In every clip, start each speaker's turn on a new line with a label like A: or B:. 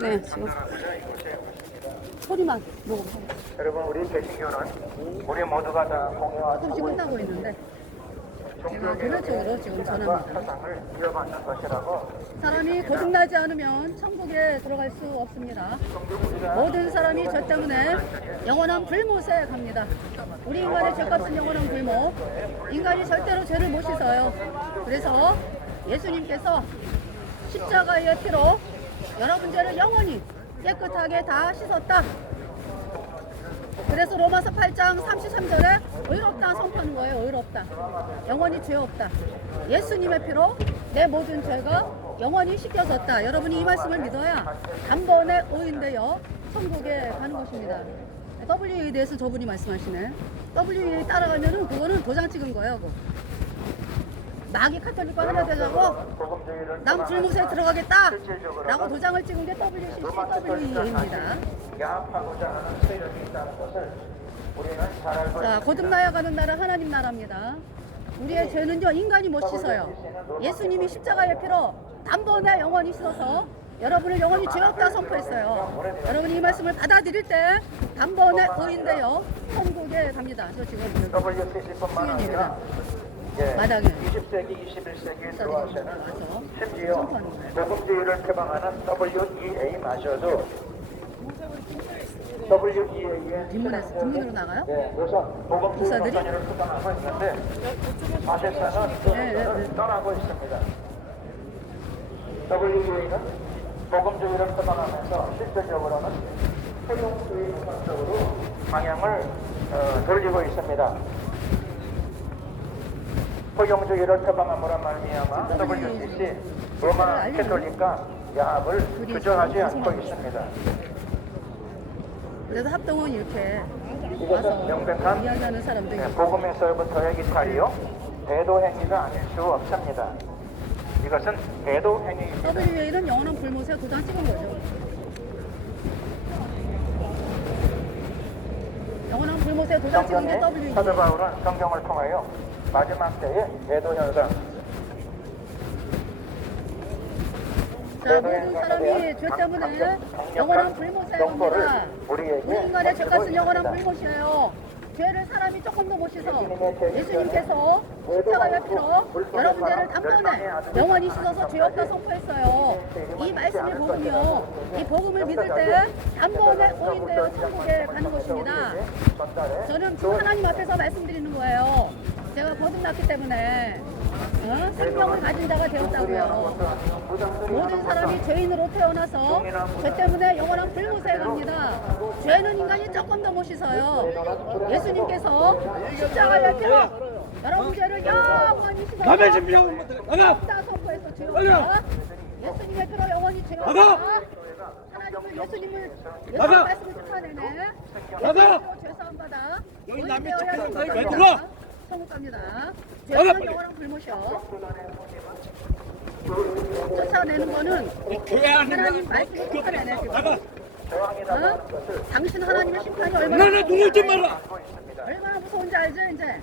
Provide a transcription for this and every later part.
A: 네, 지금. 소리만 보고
B: 여러분 우리 개신교는 우리 모두가 다 공유하고
A: 조금씩 끝나고 있는데 제가 도면적으로 지금 전합니다.
B: 이어받는 것이라고
A: 사람이 거듭나지 않으면 천국에 들어갈 수 없습니다. 모든 사람이 저 때문에 영원한 불못에 갑니다. 우리 인간의 죄값은 영원한 불못. 인간이 절대로 죄를 못 씻어요. 그래서 예수님께서 십자가의 피로 여러분 죄를 영원히 깨끗하게 다 씻었다. 그래서 로마서 8장 33절에 의롭다 선포하는 거예요. 의롭다. 영원히 죄 없다. 예수님의 피로 내 모든 죄가 영원히 씻겨졌다. 여러분이 이 말씀을 믿어야 단번에 오인되어 천국에 가는 것입니다. WE에 대해서 저분이 말씀하시네. WE에 따라가면은 그거는 도장 찍은 거예요. 그거. 마귀 카톨릭과 하나 되자고
B: 복음주의를
A: 남 불못에 들어가겠다 라고 도장을 찍은 게 WCC WEA입니다.
B: 야합하고자 하는 세력이 있다는 것을 우리는 잘 알고
A: 자, 거듭나야 가는 나라 하나님 나라입니다. 우리의 죄는요 인간이 못 씻어요. 예수님이 십자가의 피로 단번에 영원히 씻어서 여러분을 영원히 죄 없다 선포했어요. 여러분이 이 말씀을 받아들일 때 단번에 의인되어 천국에 갑니다. 저 지금 승현이입니다.
B: 예,
A: 마당에.
B: 20세기, 21세기에 들어와서는. 심지어. 복음주의를 표방하는 WEA마저도 WEA의
A: 뒷문에서 뒷문으로 나가요?
B: 네, 표방하고 있는데 사실상은 그
A: 네, 네, 네.
B: 떠나고 있습니다. WEA는 복음주의를 표방하면서 실질적으로는 실용주의 우선적으로 방향을 어, 돌리고 있습니다. 포용주의를 표방함으로 말미암아 WCC 로마 캐톨릭과 야합을 규정하지 않고 있습니다.
A: 그래서 합동은 이렇게
B: 이것은 명백한
A: 이야기하는
B: 네, 복음에서부터의 이탈이요 배도 행위가 아닐 수 없습니다. 이것은 배도 행위입니다.
A: WEA는 영원한 불못에 도장 찍은 거죠. 영원한 불못에 도장 찍은 게
B: 성경에
A: WEA.
B: 사도 바울은 성경을 통하여 마지막 때의 배도 현상,
A: 자, 모든 사람이 죄 때문에 영원한 불못에 갑니다. 우리 인간의 죄값은 영원한 불못이에요. 죄를 사람이 조금도 못 씻어. 예수님께서 십자가의 피로 여러분 죄를 단번에 영원히 씻어서 죄 없다 선포했어요. 이 말씀이 복음이요. 이 복음을 믿을 때 단번에 오인되어 천국에 가는 것입니다. 저는 지금 하나님 앞에서 말씀드리는 거예요. 제가 거듭났기 때문에 어? 생명을 가진 자가 되었다고요. 모든 사람이 죄인으로 태어나서 죄 때문에 영원한 불못에 갑니다. 죄는 인간이 조금 더 못 씻어요. 예수님께서 십자가의 피로 여러분 죄를 영원히
C: 남의 집 비하고 나가!
A: 없다 선포해서 죄. 예수님의 피로 영원히 죄 없다.
C: 나가!
A: 하나님은 예수님을 예수님
C: 나가!
A: 말씀을 쫓아내네. 예수님으로 죄사함 받아.
C: 여기 남의 집에서 왜. 들어 나가,
A: 죄는
C: 빨리!
A: 영원한 불못이요. 쫓아내는 거는 하나님 말씀을 쫓아내네 지금.
C: 나가!
A: 어? 당신 하나님의 심판이 얼마나
C: 나는 누굴지 말라!
A: 얼마나 무서운지 알죠 이제?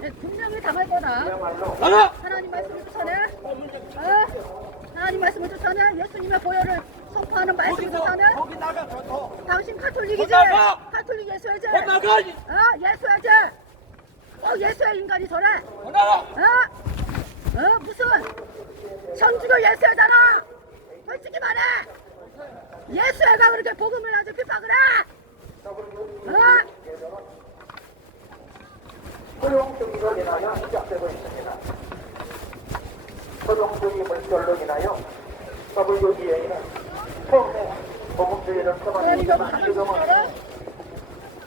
A: 네, 분명히 당할 거다.
C: 나가!
A: 하나님 말씀을 쫓아내. 어? 하나님 말씀을 쫓아내. 예수님의 보혈을 선포하는 말씀을 쫓아내.
C: 거기 나가 저 더!
A: 당신 카톨릭이지?
C: 나가!
A: 카톨릭 예수야지?
C: 어, 나가! 이-
A: 어? 예수야지? 어 예수야 인간이 저래?
C: 어!
A: 어? 어? 무슨 천주교 예수야잖아. 솔직히 말해. 예수야가 그렇게 복음을 아주 핍박을 해. 어?
B: 포용주의로 인하여 시작되고 있습니다. 포용주의 물결로 인하여 WEA는 처음에 복음주의를 표방했지만
A: 좀
B: 지금은?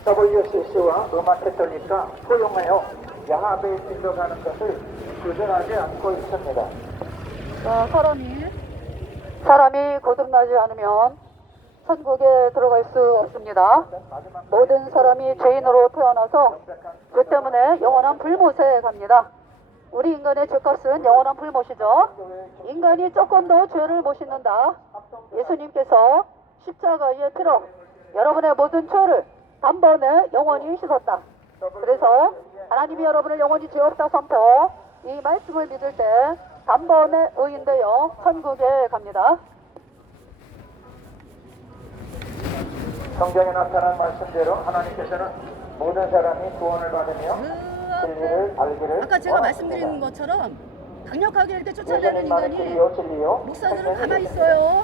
B: WCC와 로마 캐톨릭과 포용하여 야합에 들려가는 것을 규정하지 않고 있습니다.
A: 자, 사람이 사람이 거듭나지 않으면 천국에 들어갈 수 없습니다. 모든 사람이 죄인으로 태어나서 죄 때문에 영원한 불못에 갑니다. 우리 인간의 죄값은 영원한 불못이죠. 인간이 조금 더 죄를 못 씻는다. 예수님께서 십자가의 피로 여러분의 모든 죄를 한 번에 영원히 씻었다. 그래서 하나님이 여러분을 영원히 지었다 선포 이 말씀을 믿을 때한 번에 의인되어 천국에 갑니다.
B: 성경에 나타난 말씀대로 하나님께서는 모든 사람이 구원을 받으며 음, 진리를 알기를
D: 아까 제가 말씀드린 것처럼 강력하게 이렇게 쫓아내는 인간이 목사들은 가만히 있어요.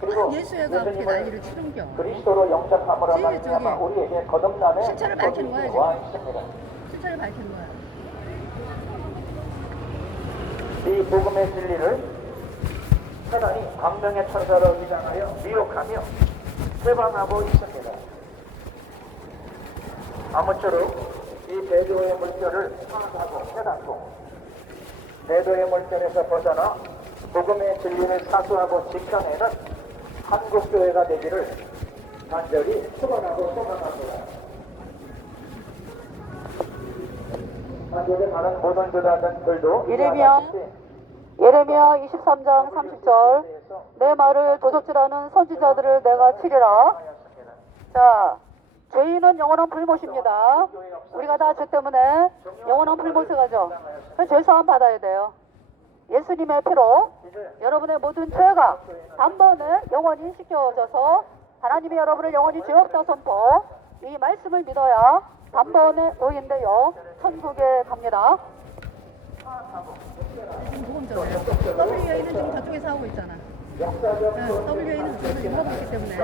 B: 그리고
D: 아, 예수애가 그렇게
B: 예수님을
D: 난리를 치는겨.
B: 그리스도로 영접함으로 말미암아. 우리에게 거듭남의
D: 실체를 밝히는 거야, 지금. 실체를 밝히는 거야.
B: 이 복음의 진리를 사단이 광명의 천사로 위장하여 미혹하며 해방하고 있습니다. 아무쪼록 이 대도의 물결을 파악하고 깨닫고 대도의 물결에서 벗어나 복음의 진리를 사수하고 지켜내는 한국교회가 되기를 간절히 소원하고 소망합니다. 한국에 가는 모든 교단들도
D: 예레미야. 예레미야 23장 30절 내 말을 도적질하는 선지자들을 내가 치리라 자 죄인은 영원한 불못입니다 우리가 다 죄 때문에 영원한 불못에 가죠 그래서 죄사함 받아야 돼요 예수님의 피로 여러분의 모든 죄가 단번에 영원히 씻겨져서 하나님이 여러분을 영원히 죄 없다 선포 이 말씀을 믿어야 단번에 의인되어 천국에 갑니다 지금 보험잖아요. WA는 지금 저쪽에서 하고 있잖아. 네, WA는 저쪽에서 영업하고 있기 때문에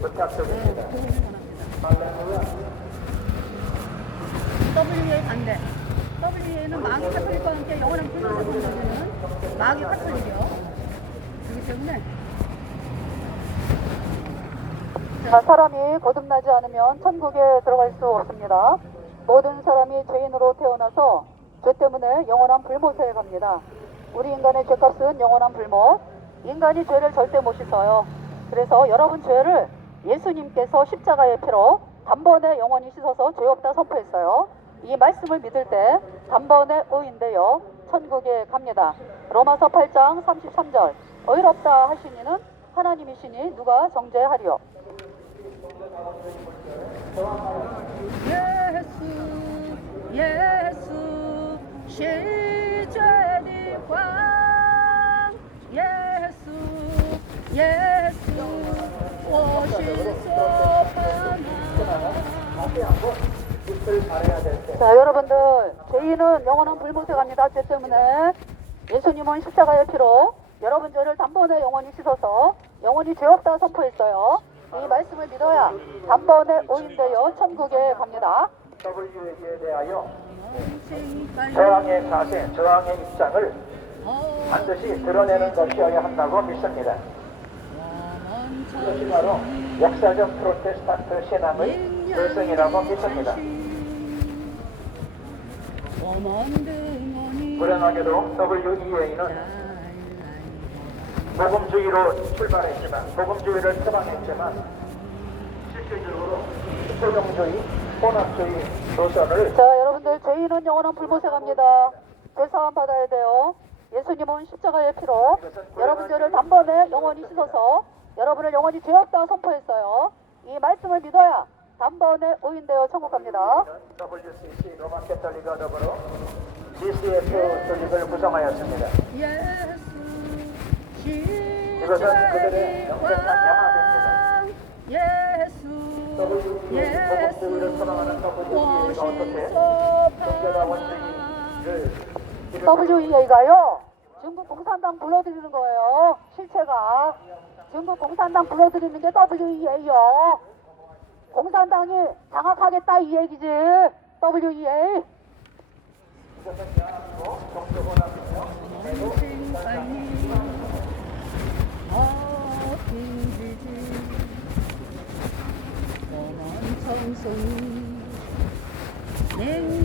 B: 부탁드립니다.
D: 보험을 원합니다. WA 반대. WA는 마귀 카톨릭과 함께 영원한 불면서 공동되는 마귀 카톨릭이요. 그렇기 때문에 자, 사람이 거듭나지 않으면 천국에 들어갈 수 없습니다. 모든 사람이 죄인으로 태어나서 죄 때문에 영원한 불못에 갑니다. 우리 인간의 죄값은 영원한 불못. 인간이 죄를 절대 못 씻어요. 그래서 여러분 죄를 예수님께서 십자가의 피로 단번에 영원히 씻어서 죄 없다 선포했어요. 이 말씀을 믿을 때 단번에 의인되어 천국에 갑니다. 로마서 8장 33절. 의롭다 하시니는 하나님이시니 누가 정죄하리요. 예수 예수 시죄의 광 예수 예수 자 여러분들 죄인은 영원한 불못에 갑니다. 죄 때문에. 예수님은 십자가의 피로 여러분 죄를 단번에 영원히 씻어서 영원히 죄 없다 선포했어요. 이 말씀을 믿어야 단번에 오인되어 천국에 갑니다.
B: WA에 대하여 저항의 자세, 저항의 입장을 반드시 드러내는 것이어야 한다고 믿습니다. 이것이 바로 역사적 프로테스탄트 신앙의 결성이라고 믿습니다. 불행하게도 WEA는 복음주의로 출발했지만 복음주의를 표방했지만 실질적으로 소명주의, 혼합주의 노선을 자 여러분들 죄인은 영원한 불못에 갑니다. 죄사함 받아야 돼요. 예수님은 십자가의 피로 여러분 죄를 단번에 영원히 씻어서 여러분을 영원히 죄 없다 선포했어요. 이 말씀을 믿어야 단번에 의인되어 천국 갑니다. WCC 로마 캐톨릭과 더불어 GCF 조직을 구성하였습니다. 이것은 그들의 영적한 복음주의를 어떻게 종교와 원주의를 WEA가요? 중국 공산당 불러들이는 거예요. 실체가. 중국 공산당 불러들이는 게 WEA요 공산당이 장악하겠다 이 얘기지. WEA
A: 냉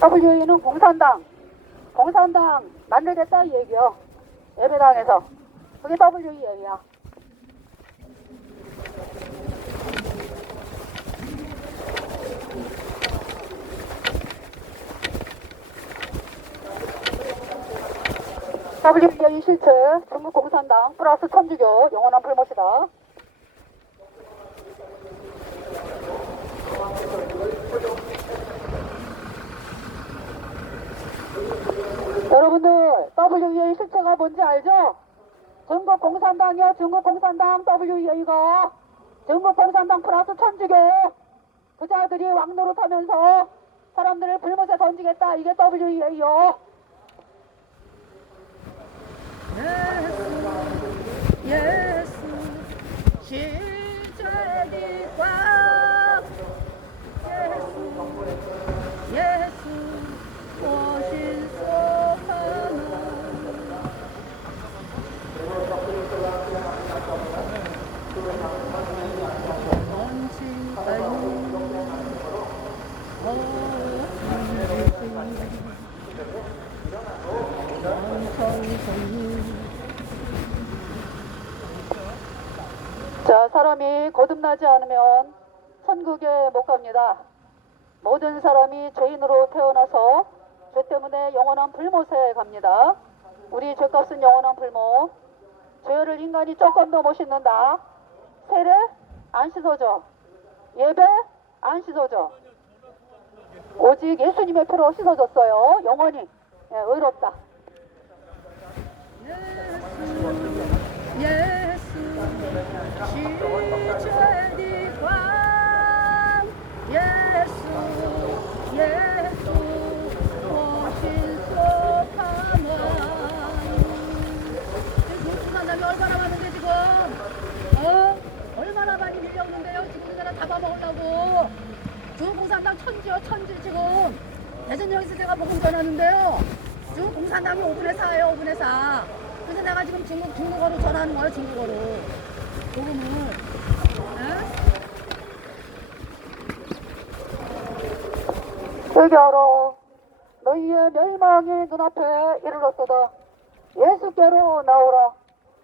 D: WE는 공산당, 공산당 만들겠다 이 얘기요. 예배당에서. 그게 WE야. WEA 실체, 중국 공산당 플러스 천주교 영원한 불못이다. 여러분들 WEA 실체가 뭔지 알죠? 중국 공산당이요. 중국 공산당 WEA가 중국 공산당 플러스 천주교. 그자들이 왕노릇 하면서 사람들을 불못에 던지겠다. 이게 WEA요.
A: 예수 시절이 꽉 예수 예수 오신 소하나 원신
D: 자 거듭나지 않으면 천국에 못 갑니다. 모든 사람이 죄인으로 태어나서 죄 때문에 영원한 불못에 갑니다. 우리 죄값은 영원한 불못 죄를 인간이 조금도 못 씻는다. 세례 안 씻어져 예배 안 씻어져 오직 예수님의 피로 씻어졌어요. 영원히. 예, 의롭다.
A: 예수 시절 잡아먹으려고. 중공산당 천지요 천지 지금. 대전역에서 제가 복음 전하는데요. 중공산당이 5분의 4예요 5분의 4 그래서 내가 지금 중국 중국어로 전하는 거예요 중국어로. 복음을. 에?
D: 회개하라 너희의 멸망이 눈앞에 이르렀도다. 예수께로 나오라.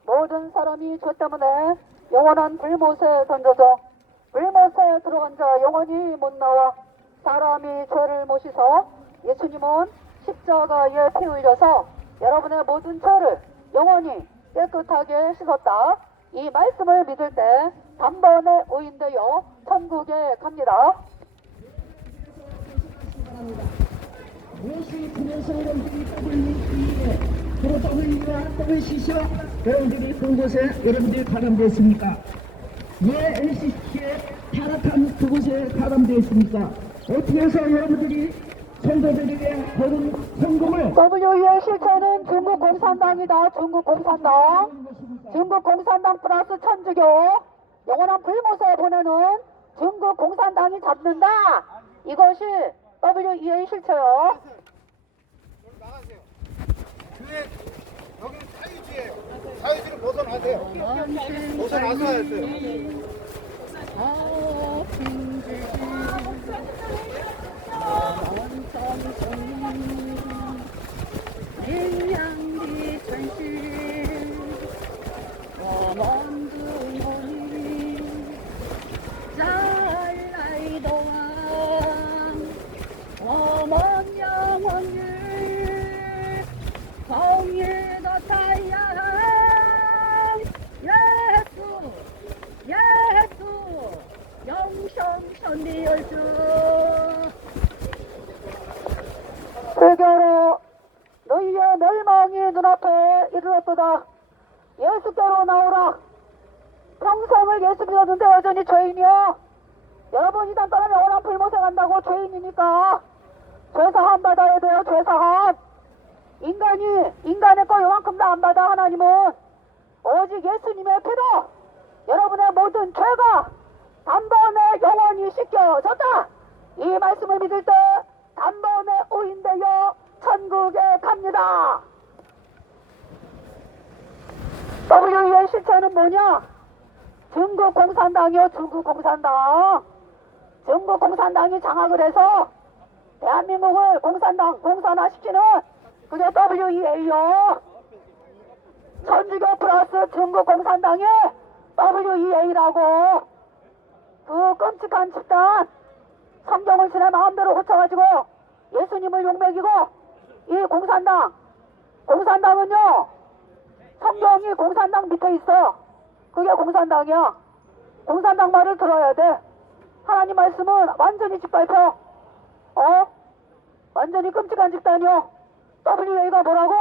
D: 모든 사람이 죄 때문에 영원한 불못에 던져져 불못에 들어간 자 영원히 못 나와? 사람이 죄를 못 씻어 예수님은 십자가에 피 흘려서 여러분의 모든 죄를 영원히 깨끗하게 씻었다. 이 말씀을 믿을 때 단번에 오인되어 천국에 갑니다.
C: 무엇이 보면서 여러분들이 WE에 그리고 WE와 WCC와 여러분들이 그곳에 여러분들이 가담되었습니까? 왜 LCC에 타락한 그곳에 가담되었습니까? 어떻게 해서 여러분들이 성도들에게 거둔 성공을
D: WE의 실체는 중국 공산당이다. 중국 공산당. 중국 공산당 플러스 천주교. 영원한 불못에 보내는 중국 공산당이 잡는다. 이것이 WE의 실체요.
E: 교회 여기 사유지예요. 사유지를 벗어나세요. 벗
A: 영성천리여주
D: 회개하라. 너희의 멸망이 눈앞에 이르렀도다. 예수께로 나오라. 평생을 예수 믿었는데 여전히 죄인이여. 여러분 이단 떠나면 영원한 불못에 간다고 죄인이니까 죄사함 받아야 돼요. 죄사함. 인간이 인간의 거 요만큼도 안 받아 하나님은 오직 예수님의 피로 여러분의 모든 죄가 단번에 영원히 씻겨졌다. 이 말씀을 믿을 때 단번에 오인되어 천국에 갑니다. WE의 실체는 뭐냐? 중국 공산당이요, 중국 공산당. 중국 공산당이 장악을 해서 대한민국을 공산당, 공산화시키는 그게 WEA요. 천주교 플러스 중국 공산당의 WEA라고 그 끔찍한 집단 성경을 지내 마음대로 고쳐가지고 예수님을 욕먹이고 이 공산당 공산당은요 성경이 공산당 밑에 있어. 그게 공산당이야. 공산당 말을 들어야 돼. 하나님 말씀은 완전히 짓밟혀. 어? 완전히 끔찍한 집단이요. WA가 뭐라고?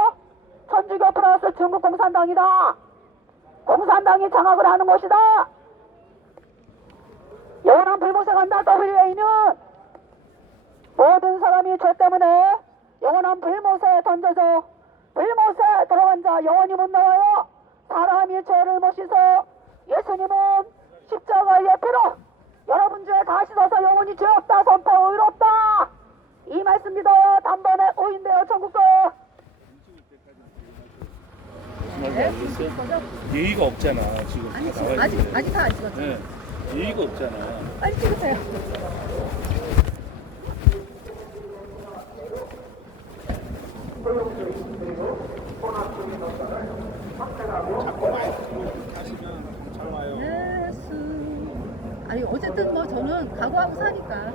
D: 천주교 플러스 중국 공산당이다. 공산당이 장악을 하는 것이다 영원한 불못에 간다 WA는 모든 사람이 죄 때문에 영원한 불못에 던져져 불못에 들어간 자 영원히 못 나와요 사람이 죄를 못 씻어 예수님은 십자가의 피로 여러분 죄다 씻어서 영원히 죄 없다 선포 의롭다 이 말씀 믿어요 단번에 오인되어 천국도
F: 예의가 없잖아 지금
A: 아니
F: 다
A: 지금 아직. 아직 다 안 찍었죠.
F: 네. 예의가 없잖아
A: 빨리 찍으세요. 예수. 아니 어쨌든 뭐 저는 각오하고 사니까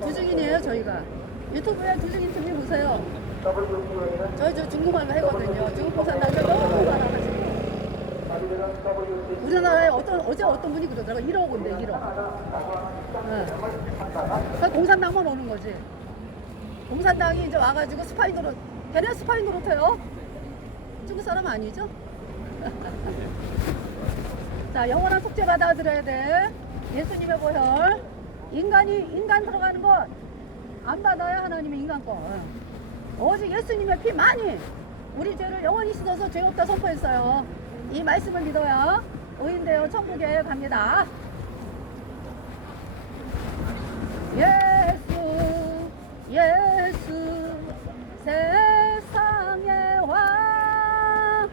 A: 두중인이에요 저희가 유튜브에 두중 인터뷰 보세요. 저희 저 중국말로 하거든요. 중국 공산당을 너무 많아가지고. 우리나라에 어떤 어제 어떤 분이 그러더라고 1억 온대 1억. 네. 그러니까 공산당만 오는 거지. 공산당이 이제 와가지고 스파이 노릇, 걔네 스파이 노릇해요. 중국 사람 아니죠? 자, 영원한 속죄 받아들여야 돼. 예수님의 보혈. 인간이 인간 들어가는 것 안 받아요 하나님의 인간 거. 오직 예수님의 피만이 우리 죄를 영원히 씻어서 죄 없다 선포했어요. 이 말씀을 믿어요. 오인대요 천국에 갑니다. 예수, 예수, 세상의 왕.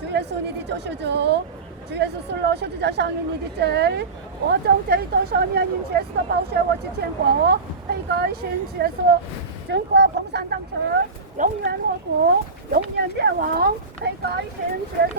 A: 주 예수 니디 쪼슈죠. 주 예수 슬러 슈지자 상이 니디 젤. 어정 제이 또 셔미아님 주 예수 더 바우쉐 워치 첸과 회가의 신주 예수 중국 공산당 철 영유한 호구 영유한 대왕 회가의 신주 예수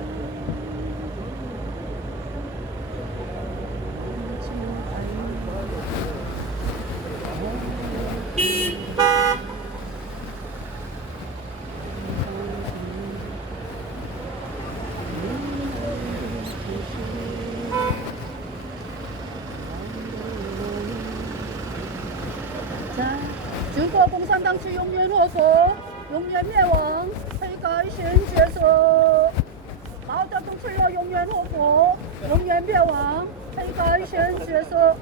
A: 당시 용년호소 용년해왕 회가신지에서 마오쩌둥 출러 용년호고 용년배왕 회가신지에서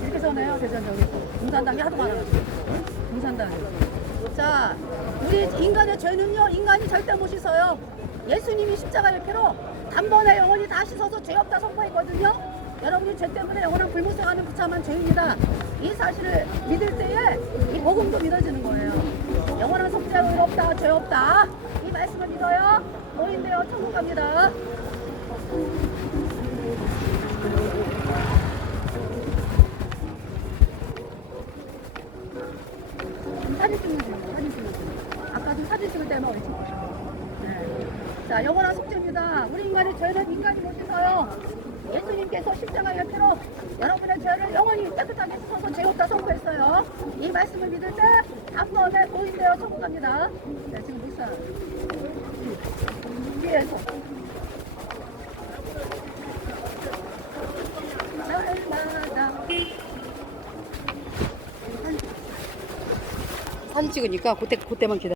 A: 이렇게 전해요 대전적으로 공산당이 하도 많아가지고 공산당이. 자 우리 인간의 죄는요 인간이 절대 못 씻어요. 예수님이 십자가를 피로 단번에 영원히 다 씻어서 죄 없다 선포했거든요. 여러분이 죄 때문에 영원한 불못에 가는 부참한 죄입니다. 이 사실을 믿을 때에 이 복음도 믿어지는 거예요 영원한 속죄 의롭다 죄 없다 이 말씀을 믿어요 노인되어 천국 갑니다 사진 찍는 중, 사진 찍는 중. 아까도 사진 찍을 어디 찍으셨어요? 네. 자, 영원한 속죄입니다. 우리 인간의 죄는 인간이 못 씻어요. 예수님께서 피로 여러분의 영원히 깨끗하게 씻어서 죄 없다 선포했어요. 이 말씀을 믿을 때 단번에 보인대요 천국 갑니다. 네, 지금 못 살아. 뒤에서. 날마다 사진 찍으니까 그때 그때만 기다려.